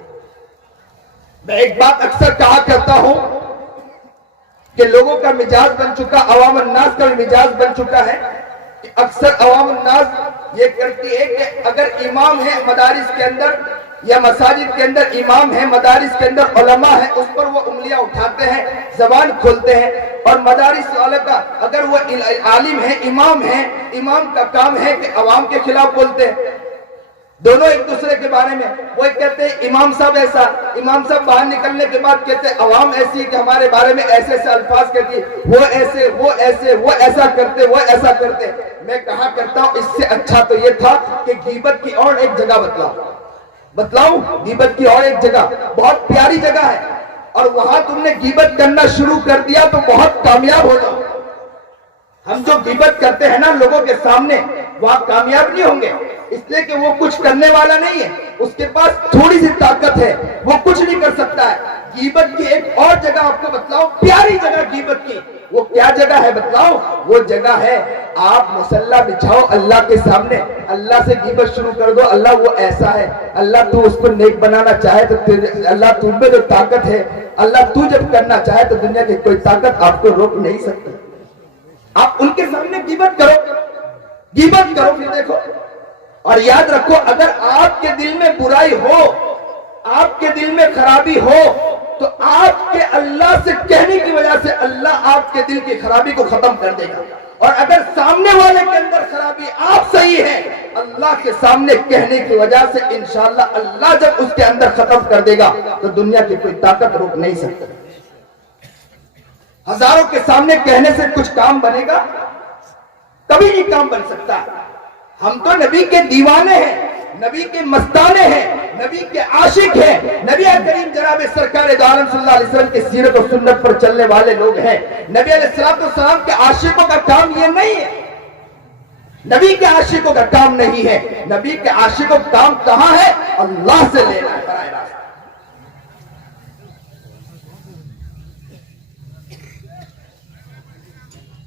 मैं एक बात अक्सर कहा करता हूं कि लोगों का मिजाज बन चुका, अवाम अन्नास का मिजाज बन चुका है कि अक्सर अवाम अन्नास ये करती है कि अगर इमाम है मदारिस के अंदर या मसाजिद के अंदर, इमाम है मदारिस के अंदर, उलमा है, उस पर वो उंगलियां उठाते हैं, जबान खोलते हैं। और मदारिस वाले का अगर वो आलिम है, इमाम है, इमाम का काम है कि अवाम के खिलाफ बोलते हैं। दोनों एक दूसरे के बारे में वो कहते हैं इमाम साहब ऐसा, इमाम साहब बाहर निकलने के बाद कहते हैं अवाम ऐसी कि हमारे बारे में ऐसे ऐसे अल्फाज कहती, वो ऐसे, वो ऐसे, वो ऐसा करते, वो ऐसा करते। मैं कहा करता हूं इससे अच्छा तो ये था कि गीबत की और एक जगह बतलाऊं, गीबत की और एक जगह बहुत प्यारी जगह है, और वहां तुमने गीबत करना शुरू कर दिया तो बहुत कामयाब हो जाओ। हम जो गीबत करते हैं ना लोगों के सामने, वहां कामयाब नहीं होंगे, इसलिए कि वो कुछ करने वाला नहीं है, उसके पास थोड़ी सी ताकत है, वो कुछ नहीं कर सकता है। गीबत की एक और जगह आपको बतलाओ, प्यारी जगह गीबत की, वो क्या जगह है बतलाओ? वो जगह है आप मुसल्ला बिछाओ अल्लाह के सामने, अल्लाह से गीबत शुरू कर दो, अल्लाह वो ऐसा है, अल्लाह तू उसको नेक बनाना चाहे तो अल्लाह तुम में जो ताकत है, अल्लाह तू जब करना चाहे तो दुनिया की कोई ताकत आपको रोक नहीं सकती। आप उनके सामने गीबत करो फिर देखो। और याद रखो, अगर आपके दिल में बुराई हो, आपके दिल में खराबी हो, तो आपके अल्लाह से कहने की वजह से अल्लाह आपके दिल की खराबी को खत्म कर देगा। और अगर सामने वाले के अंदर खराबी आप सही है, अल्लाह के सामने कहने की वजह से इंशाअल्लाह अल्लाह जब उसके अंदर खत्म कर देगा तो दुनिया की कोई ताकत रोक नहीं सकती। हजारों के सामने कहने से कुछ काम बनेगा? कभी नहीं काम बन सकता। हम तो नबी के दीवाने हैं, नबी के मस्ताने हैं, नबी के आशिक हैं, नबी करीम जनाब सरकार दो आलम सल्लल्लाहु अलैहि वसल्लम के सीरत और सुन्नत पर चलने वाले लोग हैं। नबी अलैहिस्सलाम के आशिकों का काम ये नहीं है, नबी के आशिकों का काम नहीं है। नबी के आशिकों का काम कहां है? अल्लाह से लेना है बराह रास्त।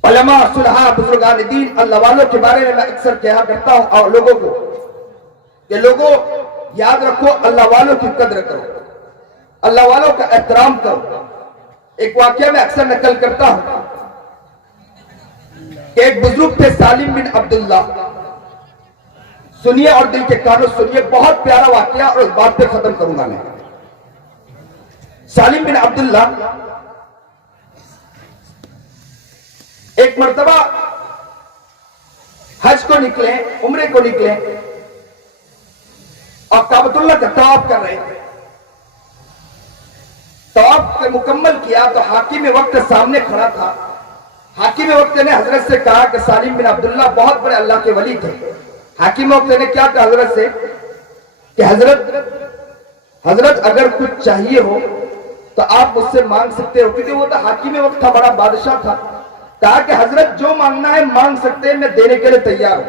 उलमा, सुलहा, बुजुर्गान दीन, अल्लाह वालों के बारे में मैं अक्सर कहा करता हूं और लोगों को कि लोगों याद रखो, अल्लाह वालों की कद्र करो, अल्लाह वालों का एहतराम करो। एक वाकया मैं अक्सर नकल करता हूं कि एक बुजुर्ग थे सालिम बिन अब्दुल्ला, सुनिए और दिल के कानों सुनिए, बहुत प्यारा वाकया और इस बात पे खत्म करूंगा मैं। सालिम बिन अब्दुल्ला एक मर्तबा हज को निकले, उम्रे को निकले और काबतुल्लाह का तवाफ कर रहे थे। तवाफ मुकम्मल किया तो हाकिम वक्त सामने खड़ा था। हाकिम वक्त ने हजरत से कहा कि सालिम बिन अब्दुल्ला बहुत बड़े अल्लाह के वली थे। हाकिम वक्त ने क्या कहा हजरत से कि हजरत अगर कुछ चाहिए हो तो आप मुझसे मांग सकते हो, क्योंकि वो तो हाकिम वक्त था, बड़ा बादशाह था। कहा कि हजरत जो मांगना है मांग सकते हैं, मैं देने के लिए तैयार हूं।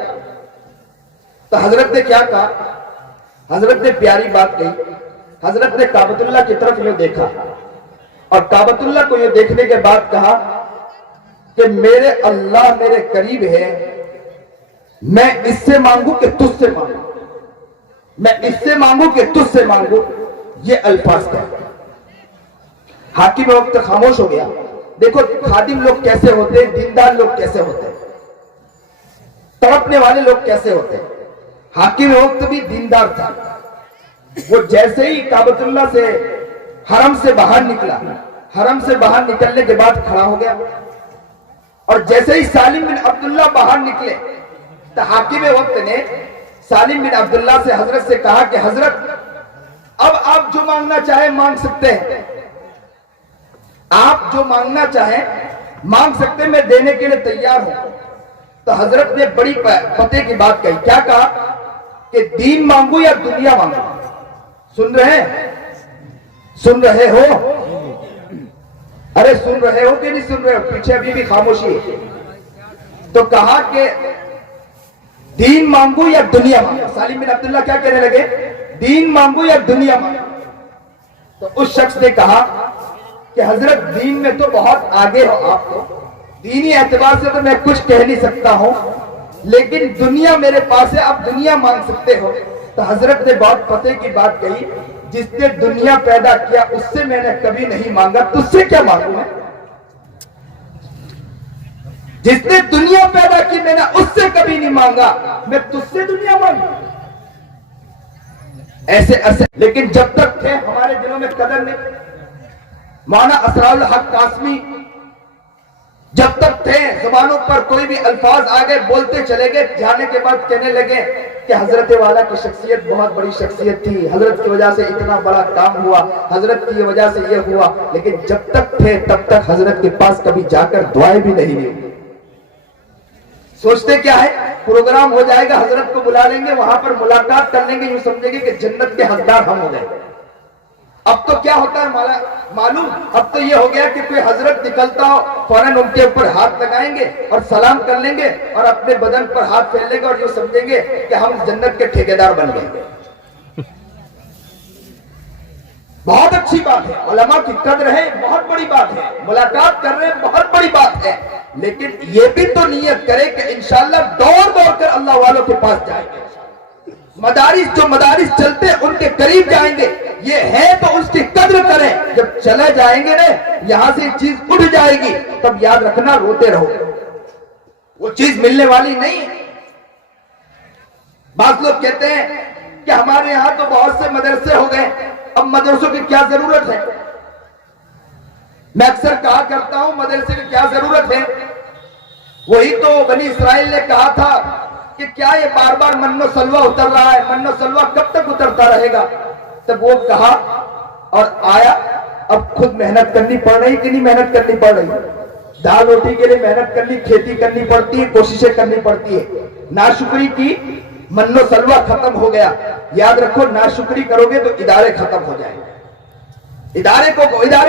तो हजरत ने क्या कहा? हजरत ने प्यारी बात कही। हजरत ने काबतुल्लाह की तरफ यूं देखा और काबतुल्लाह को यूं देखने के बाद कहा कि मेरे अल्लाह मेरे करीब है, मैं इससे मांगू कि तुझसे मांगू, मैं इससे मांगू कि तुझसे मांगू। ये अल्फाज का हाकिम वक्त खामोश हो गया। देखो खादिम लोग कैसे होते हैं, दीनदार लोग कैसे होते हैं, तड़पने वाले लोग कैसे होते हैं। हाकिम वक्त भी दीनदार था। वो जैसे ही काबतुल्लाह से हरम से बाहर निकला, हरम से बाहर निकलने के बाद खड़ा हो गया और जैसे ही सालिम बिन अब्दुल्ला बाहर निकले तो हाकिम वक्त ने सालिम बिन अब्दुल्ला से हजरत से कहा कि हजरत अब आप जो मांगना चाहे मांग सकते हैं, आप जो मांगना चाहें मांग सकते हैं, मैं देने के लिए तैयार हूं। तो हजरत ने बड़ी पते की बात कही। क्या कहा कि दीन मांगू या दुनिया मांगू? सुन रहे हैं? सुन रहे हो? अरे सुन रहे हो कि नहीं सुन रहे हो? पीछे अभी भी खामोशी है। तो कहा कि दीन मांगू या दुनिया मांगू? सालिम बिन अब्दुल्ला क्या कहने लगे? दीन मांगू या दुनिया मांगू? तो उस शख्स ने कहा कि हजरत दीन में तो बहुत आगे हो आप, तो दीनी एतबार से तो मैं कुछ कह नहीं सकता हूं, लेकिन दुनिया मेरे पास है, आप दुनिया मांग सकते हो। तो हजरत ने बहुत पते की बात कही, जिसने दुनिया पैदा किया उससे मैंने कभी नहीं मांगा, तुझसे क्या मांगू मैं? जिसने दुनिया पैदा की मैंने उससे कभी नहीं मांगा, मैं तुझसे दुनिया मांगू? ऐसे ऐसे। लेकिन जब तक थे हमारे दिलों में कदर नहीं। मौलाना असरारुल हक कासमी जब तक थे, जुबानों पर कोई भी अल्फाज आ गए बोलते चले गए, जाने के बाद कहने लगे कि हजरत वाला की शख्सियत बहुत बड़ी शख्सियत थी, हजरत की वजह से इतना बड़ा काम हुआ, हजरत की वजह से यह हुआ। लेकिन जब तक थे तब तक हजरत के पास कभी जाकर दुआएं भी नहीं ली। सोचते क्या है, प्रोग्राम हो जाएगा, हजरत को बुला लेंगे, वहां पर मुलाकात कर लेंगे, यूं समझेंगे कि जन्नत के हकदार हम हो गए। अब तो क्या होता है मालूम? अब तो ये हो गया कि कोई हजरत निकलता हो, फौरन उनके ऊपर हाथ लगाएंगे और सलाम कर लेंगे और अपने बदन पर हाथ फेर लेंगे और यूं समझेंगे कि हम जन्नत के ठेकेदार बन गए। बहुत अच्छी बात है, उलमा की कद्र है, बहुत बड़ी बात है, मुलाकात कर रहे हैं, बहुत बड़ी बात है, लेकिन ये भी तो नियत करे कि इंशाअल्लाह दौड़ दौड़ कर अल्लाह वालों के पास जाएंगे। जो मदारिस चलते हैं उनके करीब जाएंगे, ये है तो उसकी कद्र करें। जब चले जाएंगे ना, यहां से चीज उठ जाएगी, तब याद रखना रोते रहो, वो चीज मिलने वाली नहीं। बात लोग कहते हैं कि हमारे यहां तो बहुत से मदरसे हो गए, अब मदरसों की क्या जरूरत है? मैं अक्सर कहा करता हूं मदरसे की क्या जरूरत है? वही तो बनी इस्राइल ने कहा था कि क्या ये बार बार मन्नो सलवा उतर रहा है, मन्नो सलवा कब तक उतरता रहेगा? तब वो कहा और आया, अब खुद मेहनत करनी पड़ रही कि नहीं मेहनत करनी पड़ रही? दाल रोटी के लिए मेहनत करनी, खेती करनी पड़ती है, कोशिशें करनी पड़ती है। नाशुक्री की, मन्नो सलवा खत्म हो गया, याद रखो नाशुक्री करोगे तो इदारे खत्म हो जाएंगे। इदारे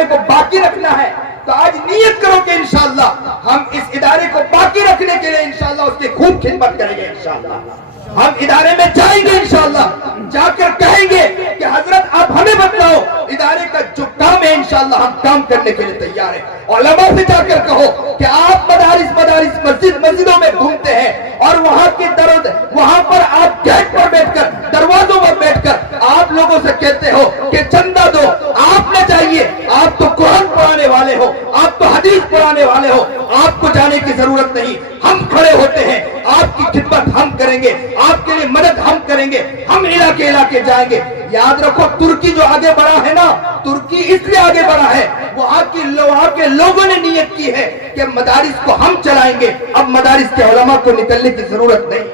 को बाकी रखना है तो आज नियत करो कि इंशाअल्लाह हम इस इदारे को बाकी रखने के लिए इंशाअल्लाह उसकी खूब खिदमत करेंगे। इंशाअल्लाह हम इदारे में जाएंगे, इंशाअल्लाह जाकर कहेंगे कि हजरत आप हमें बताओ इदारे का जो काम है इंशाअल्लाह हम काम करने के लिए तैयार हैं। उलमा से जाकर कहो कि आप मदारिस मस्जिदों में घूमते हैं और वहां पर आप गेट पर बैठकर, दरवाजों पर बैठकर आप लोगों से कहते हो कि चंदा दो, आपने चाहिए, आप तो कुरान पढ़ाने वाले हो, आप तो हदीस पढ़ाने वाले हो, आपको जाने की जरूरत नहीं, हम खड़े होते हैं, आपकी खिदमत हम करेंगे, आपके लिए मदद हम करेंगे, हम इलाके जाएंगे। याद रखो तुर्की जो आगे बढ़ा है ना, तुर्की इसलिए आगे बढ़ा है, वहां के लोगों ने नियत की है कि मदारिस को हम चलाएंगे। अब मदारिस के उलमा को निकलने की जरूरत नहीं,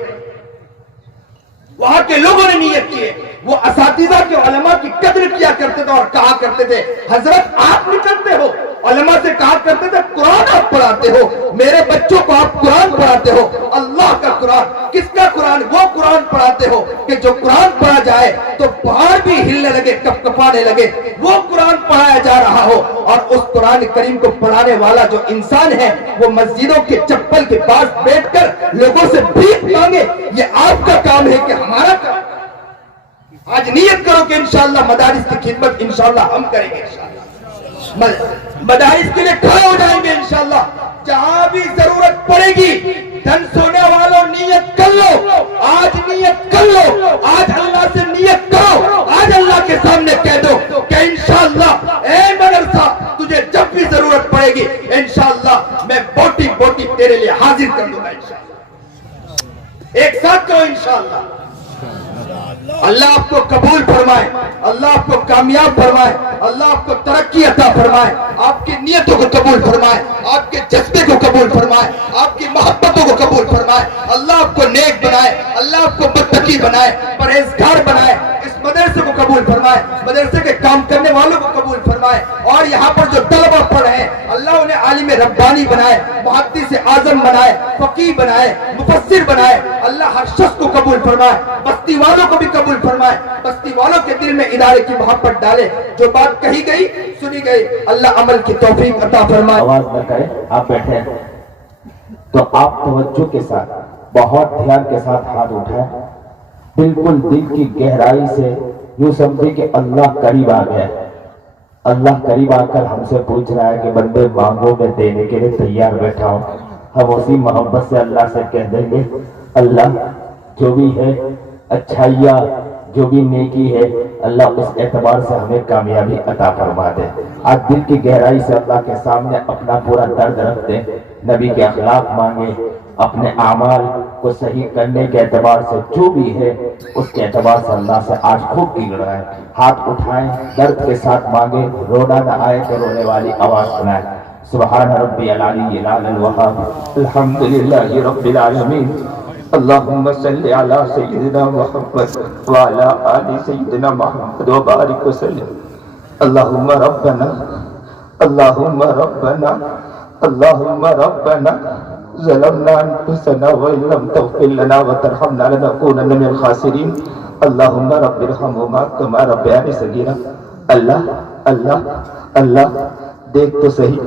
वहां के लोगों ने नियत की है। वो असातिज़ा के उलमा की कद्र किया करते थे और कहा करते थे हजरत आप निकलते हो, उलमा से कहा करते थे कुरान आप पढ़ाते हो, मेरे बच्चों को आप कुरान पढ़ाते हो, अल्लाह का कुरान, किसका कुरान? वो कुरान पढ़ाते हो कि जो कुरान पढ़ा जाए तो पहाड़ भी हिलने लगे, कपकपाने लगे, वो कुरान पढ़ाया जा रहा हो। और उस कुरान करीम को पढ़ाने वाला जो इंसान है वो मस्जिदों के चप्पल के पास बैठकर लोगों से भीख मांगे, ये आपका काम है कि हमारा काम? आज नियत करो कि इंशाअल्लाह मदारिस की खिदमत इंशाअल्लाह हम करेंगे, मदारिस के लिए खड़े हो जाएंगे इंशाअल्लाह। जहां भी जरूरत पड़ेगी, धन सोने वालों नियत कर लो, आज नियत कर लो, आज अल्लाह से नियत करो, आज अल्लाह के सामने कह दो कि इंशाअल्लाह ए मदरसा तुझे जब भी जरूरत पड़ेगी इंशाअल्लाह मैं बोटी तेरे लिए हाजिर कर दूंगा। इंशाअल्लाह एक साथ कहो इंशाअल्लाह। अल्लाह आपको कबूल फरमाए, अल्लाह आपको कामयाब फरमाए, अल्लाह आपको तरक्की अता फरमाए, आपकी नियतों को कबूल फरमाए, आपके जज्बे को कबूल फरमाए, आपकी मोहब्बतों को कबूल फरमाए, अल्लाह आपको नेक बनाए, अल्लाह आपको मुत्तकी बनाए, परहेजगार बनाए, इस मदरसे को कबूल फरमाए, मदरसे के काम करने वालों को कबूल फरमाए, और यहाँ पर जो तलबा पढ़ रहे हैं अल्लाह उन्हें आलिम रब्बानी बनाए, मुहद्दिस आजम बनाए, फकीह बनाए, मुफस्सिर बनाए, अल्लाह हर शख्स को कबूल फरमाए, बस्ती वालों को भी कबूल फरमाए, बस्ती वालों के दिल में इदारे की मोहब्बत डाले, जो बात कही गई सुनी गई, अल्लाह अमल की तौफीक अता फरमाए। आवाज न करें, आप बैठे तो आप तवज्जो के साथ, बहुत ध्यान के साथ हाथ उठाएं, बिल्कुल दिल की गहराई से यूं समझे कि अल्लाह करीब आ गया। अल्लाह करीब आकर हमसे पूछ रहा है कि बंदे मांगो, मैं देने के लिए तैयार बैठा हूं। हम उसी मोहब्बत से अल्लाह से कह देंगे अल्लाह जो भी है अच्छाइयाँ, जो भी नेकी है, अल्लाह उस एतबार से हमें कामयाबी अता फरमा दे। आज दिल की गहराई से अल्लाह के सामने अपना पूरा दर्द रख दे, नबी के अखलाक मांगे, अपने आमाल को सही करने के एतबार से जो भी है उसके एतबार से अल्लाह से आज खूब गिर रहा है। हाथ उठाएं, दर्द के साथ मांगे, रोना न आए तो रोने वाली आवाज सुनाए। सुभान रब्बियल अलीय्यिल वहाब, अल्हम्दुलिल्लाहि रब्बिल आलमीन, अल्लाहुम्मा सल्लि अला सय्यिदिना मुहम्मद व अला आलि सय्यिदिना मुहम्मद व बारिक व सल्लिम। अल्लाहुम्मा रब्बना अल्लाहुम्मा रब्बना ज़लमना अनफुसना व इन लम तग़फिर लना व तरहमना लनकूनन्ना मिनल खासिरीन। अल्लाहुम्मा रब्बिरहमहुमा कमा रब्बयानी सगीरा। अल्लाह अल्लाह अल्लाह देख तो सही,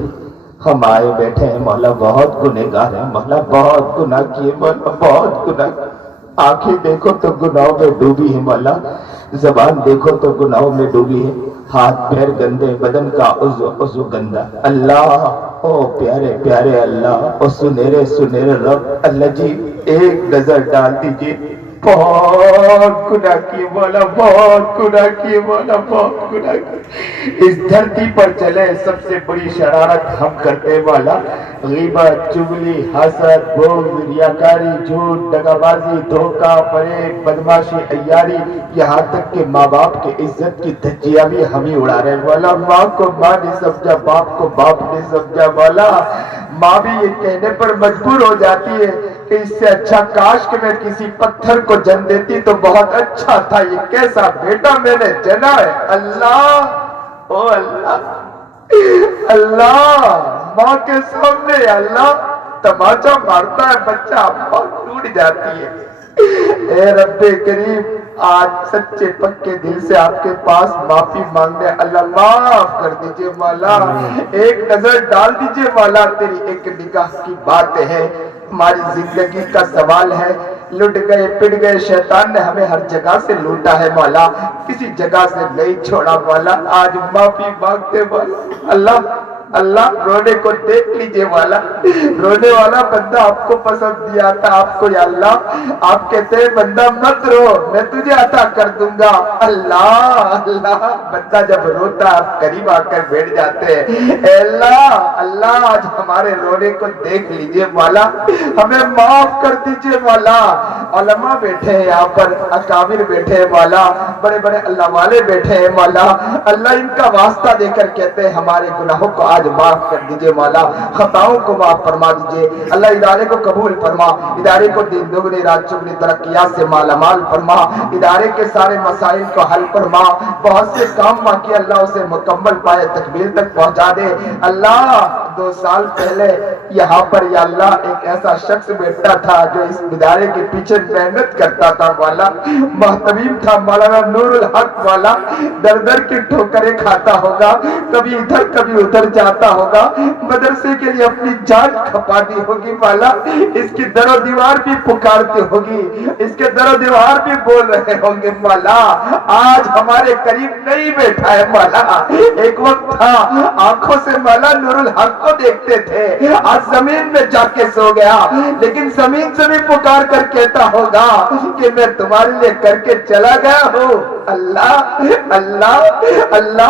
हम आए बैठे हैं मौला, बहुत गुनहगार हैं मौला, बहुत गुनाह किए मौला, बहुत गुनाह। आंखें देखो तो गुनाहों में डूबी है मौला, जबान देखो तो गुनाहों में डूबी है, हाथ पैर गंदे, बदन का उज़्व गंदा। अल्लाह ओ प्यारे प्यारे अल्लाह, ओ सुनहरे सुनहरे रब, अल्लाह जी एक नजर डाल दीजिए। बहुत गुनाह किए मौला, बहुत गुनाह किए मौला, बहुत गुनाह किए। इस धरती पर चले सबसे बड़ी शरारत हम करते मौला, गीबत, चुगली, हसद, बुग़्ज़, रियाकारी, झूठ, दगाबाजी, धोखा, फरेब, बदमाशी, अय्यारी, यहाँ तक कि माँ बाप की इज्जत की धज्जियां भी हम ही उड़ा रहे मौला। माँ को माँ नहीं समझा, बाप को बाप नहीं समझा मौला। माँ भी ये कहने पर मजबूर हो जाती है कि इससे अच्छा काश कि मैं किसी पत्थर को जन्म देती तो बहुत अच्छा था, ये कैसा बेटा मैंने जना है। अल्लाह ओ अल्लाह अल्लाह, माँ के सामने अल्लाह तमाचा मारता है बच्चा, अम्मा टूट जाती है। ए रब्बे करीम, آج سچے پکے دل سے آپ کے پاس معافی مانگنے، اللہ معاف کر دیجئے مولا، ایک نظر ڈال دیجئے مولا، تیری ایک نگاہ کی بات ہے، ہماری زندگی کا سوال ہے، لٹ گئے پٹ گئے، شیطان نے ہمیں ہر جگہ سے لوٹا ہے مولا، کسی جگہ سے نہیں چھوڑا مولا، آج معافی مانگتے مولا، اللہ رونے کو دیکھ لیجئے والا، رونے والا بندہ آپ کو پسند دیا تھا، آپ کو یا اللہ آپ کہتے ہیں بندہ مت رو، میں تجھے عطا کر دوں گا، اللہ بندہ جب روتا آپ قریب آ کر بیٹھ جاتے ہیں، اے اللہ آج ہمارے رونے کو دیکھ لیجئے مولا، ہمیں معاف کر دیجئے مولا، علماء بیٹھے ہیں یہاں پر، اکابر بیٹھے ہیں مولا، بڑے بڑے اللہ والے بیٹھے ہیں مولا، اللہ ان کا واسطہ دے کر کہتے ہیں ہمارے گناہوں کو آج معاف کر دیجئے مولا، خطاؤں کو معاف فرما دیجئے، اللہ ادارے کو قبول فرما، ادارے کو دن دگنی رات چگنی ترقیات سے مالا مال فرما، ادارے کے سارے مسائل کو حل فرما، بہت سے کام باقی اللہ اسے مکمل پائے تکمیل تک پہنچا دے، اللہ 2 سال پہلے یہاں پر یا اللہ ایک ایسا شخص بیٹھا تھا جو اس ادارے کے پیچھے محنت کرتا تھا مولا، محتمیم تھا مولانا نور الحق والا، در در کی ٹھوکریں کھاتا ہوگا، کبھی ادھر کبھی ادھر جاتا ہوگا، مدرسے کے لیے اپنی جان کھپاتی ہوگی مولا، اس کی در و دیوار بھی پکارتی ہوگی، اس کے در و دیوار بھی بول رہے ہوں گے مولا، آج ہمارے قریب نہیں بیٹھا ہے مولا، ایک وقت تھا آنکھوں سے مولا نور الحق کو دیکھتے تھے، آج زمین میں جا کے سو گیا، لیکن زمین سے بھی پکار کر کہتا ہوگا کہ میں تمہارے لیے کر کے چلا گیا ہوں، اللہ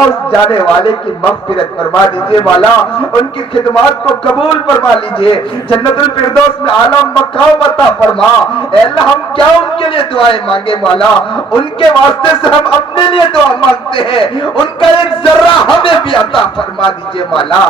اس جانے والے کی مغفرت فرما دیجئے مولا، ان کی خدمات کو قبول فرما لیجئے، جنت الفردوس میں اعلیٰ مقام عطا فرما، اے اللہ ہم کیا ان کے لیے دعائیں مانگے مولا، ان کے واسطے سے ہم اپنے لیے دعا مانگتے ہیں، ان کا ایک ذرہ ہمیں بھی عطا فرما دیجئے مولا،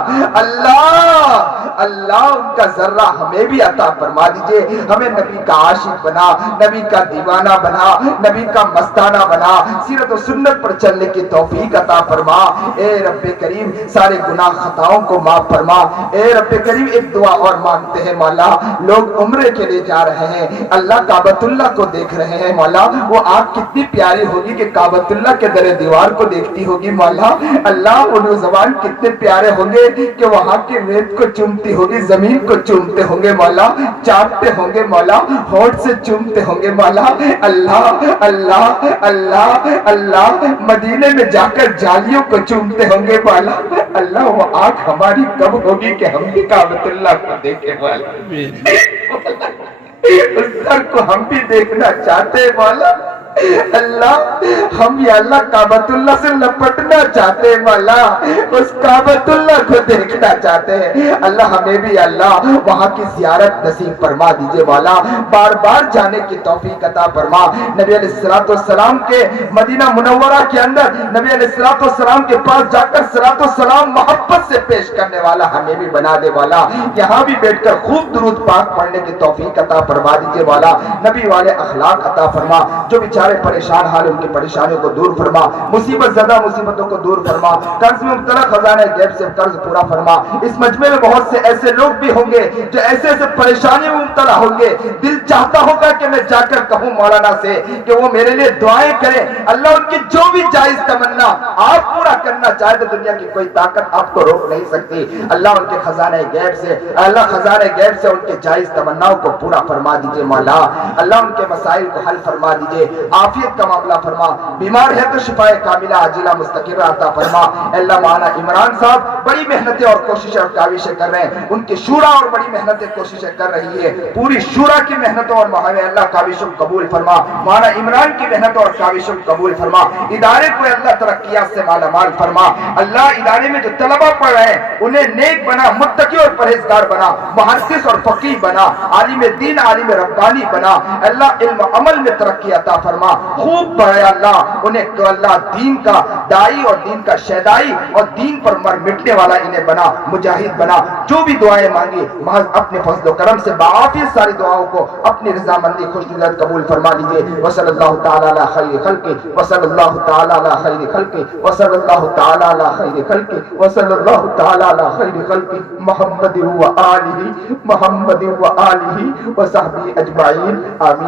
اللہ ان کا ذرہ ہمیں بھی عطا فرما دیجئے، ہمیں نبی کا عاشق بنا، نبی کا دیوانہ بنا، نبی کا مستانہ بنا، سیرت و سنت پر چلنے کی توفیق عطا فرما، اے رب کریم سارے گناہ خطاؤں کو معاف فرما، اے رب کریم ایک دعا اور مانگتے ہیں مولا، لوگ عمرے کے لیے جا رہے ہیں، اللہ کعبۃ اللہ کو دیکھ رہے ہیں مولا، وہ آنکھ کتنی پیاری ہوگی کہ کعبۃ اللہ کے در دیوار کو دیکھتی ہوگی مولا، اللہ ان زبان کتنے پیارے ہوں گے کہ وہاں کی ریت کو چومتی ہوگی، زمین کو چومتے ہوں گے مولا، چاٹتے ہوں گے مولا، ہونٹ سے چومتے ہوں گے مولا، اللہ مدینے میں جا کر جالیوں کو چومتے ہوں گے مولا، اللہ وہ آنکھ ہماری کب ہوگی کہ ہم بھی کعبۃ اللہ کو دیکھیں مولا، اس در کو ہم بھی دیکھنا چاہتے ہیں مولا، اللہ ہم یا اللہ کعبۃ اللہ سے لپٹنا چاہتے ہیں مولا، اس کعبۃ اللہ کو دیکھنا چاہتے ہیں، اللہ ہمیں بھی اللہ وہاں کی زیارت نصیب فرما دیجئے مولا، بار بار جانے کی توفیق عطا فرما، نبی علیہ السلام کے مدینہ منورہ کے اندر نبی علیہ السلام کے پاس جا کر صلاۃ والسلام محبت سے پیش کرنے والا ہمیں بھی بنا دے مولا، یہاں بھی بیٹھ کر خوب درود پاک پڑھنے کی توفیق عطا فرما دیجئے مولا، نبی والے اخلاق عطا فرما، جو بیچارے پریشان حال ان کی پریشانیوں کو دور فرما، مصیبت زدہ مصیبتوں کو دور فرما، قرض میں مبتلا خزانہ غیب سے قرض پورا فرما، اس مجمع میں بہت سے ایسے لوگ بھی ہوں گے جو ایسے ایسے پریشانیوں میں مبتلا ہوں گے، دل چاہتا ہوگا کہ میں جا کر کہوں مولانا سے کہ وہ میرے لیے دعائیں کریں، اللہ ان کی جو بھی جائز تمنا آپ پورا کرنا چاہے تو دنیا کی کوئی طاقت آپ کو روک نہیں سکتی، اللہ ان کے خزانہ غیب سے ان کے جائز تمناؤں کو پورا فرما دیجئے مولا، اللہ ان کے مسائل کو حل فرما دیجئے، عافیت کا معاملہ فرما، بیمار ہے تو شفائے کاملہ عاجلہ مستقرہ عطا فرما، اللہ مولانا عمران صاحب بڑی محنتیں اور کوششیں اور کاوشیں کر رہے ہیں، ان کی شورا اور بڑی محنتیں کوششیں کر رہی ہے، پوری شورا کی محنتوں اور اللہ کاوشوں قبول فرما، مولانا عمران کی محنتوں اور کاوشوں قبول فرما، ادارے کو اللہ ترقیات سے مالا مال فرما، اللہ ادارے میں جو طلبہ پڑھ رہے ہیں انہیں نیک بنا، متقی اور پرہیزگار بنا، محدث اور فقیہ بنا، عالم دین عالم ربانی بنا، اللہ علم عمل میں ترقی عطا فرما، خوب پڑھے اللہ انہیں اللہ دین کا دائی اور دین کا شیدائی اور دین پر مر مٹنے والا انہیں بنا، مجاہد بنا، جو بھی دعائیں مانگی محض اپنے فضل و کرم سے بعافیت ساری دعاؤں کو اپنی رضامندی خوشنودت قبول فرما لیجئے، وصلی اللہ تعالی علی خیر خلقہ، وصلی اللہ تعالی علی خیر خلقہ، وصلی اللہ تعالی علی خیر خلقہ، وصلی اللہ تعالی علی خیر خلقہ، محمد و آلہ وصحبہ اجمعین، آمین۔